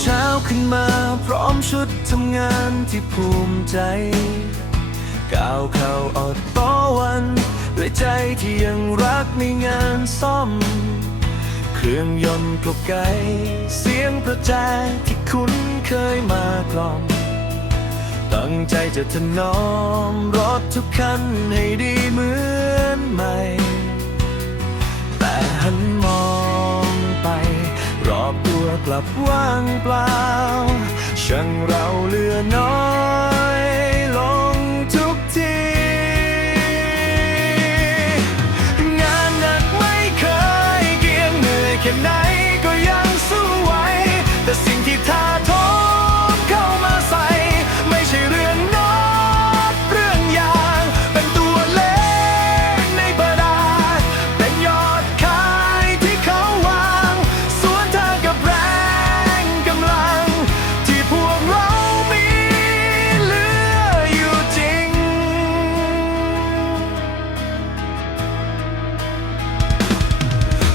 เช้าขึ้นมาพร้อมชุดทำงานที่ภูมิใจ ก้าวเข้าออดต่อวัน ด้วยใจที่ยังรักในงานซ่อม เครื่องยนต์กลบไกเสียงประแจที่คุ้นเคยมากล่อม ตั้งใจจะถนอมรถทุกคันให้ดีเหมือนใหม่ กลับว่างเปล่า ช่างเราเลือน้อย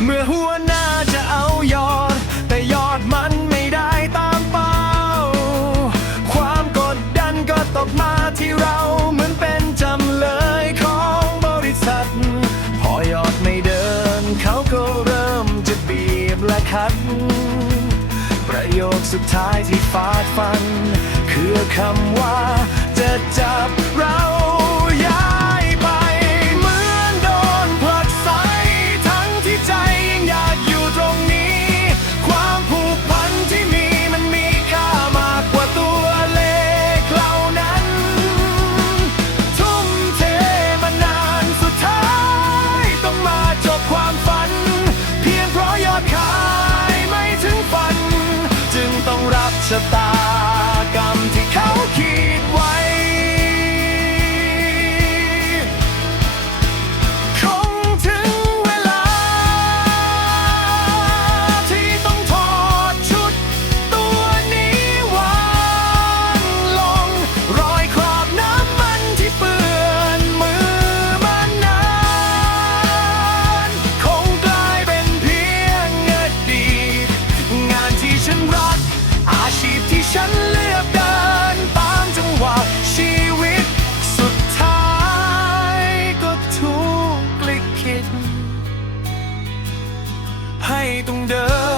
เมื่อหัวหน้าจะเอายอด แต่ยอดมันไม่ได้ตามเป้า ความกดดันก็ตกมาที่เราเหมือนเป็นจำเลยของบริษัท พอยอดไม่เดิน เขาก็เริ่มจะบีบและคัด ประโยคสุดท้ายที่ฟาดฟัน คือคำว่าจะจับเรา ชะตา ถูก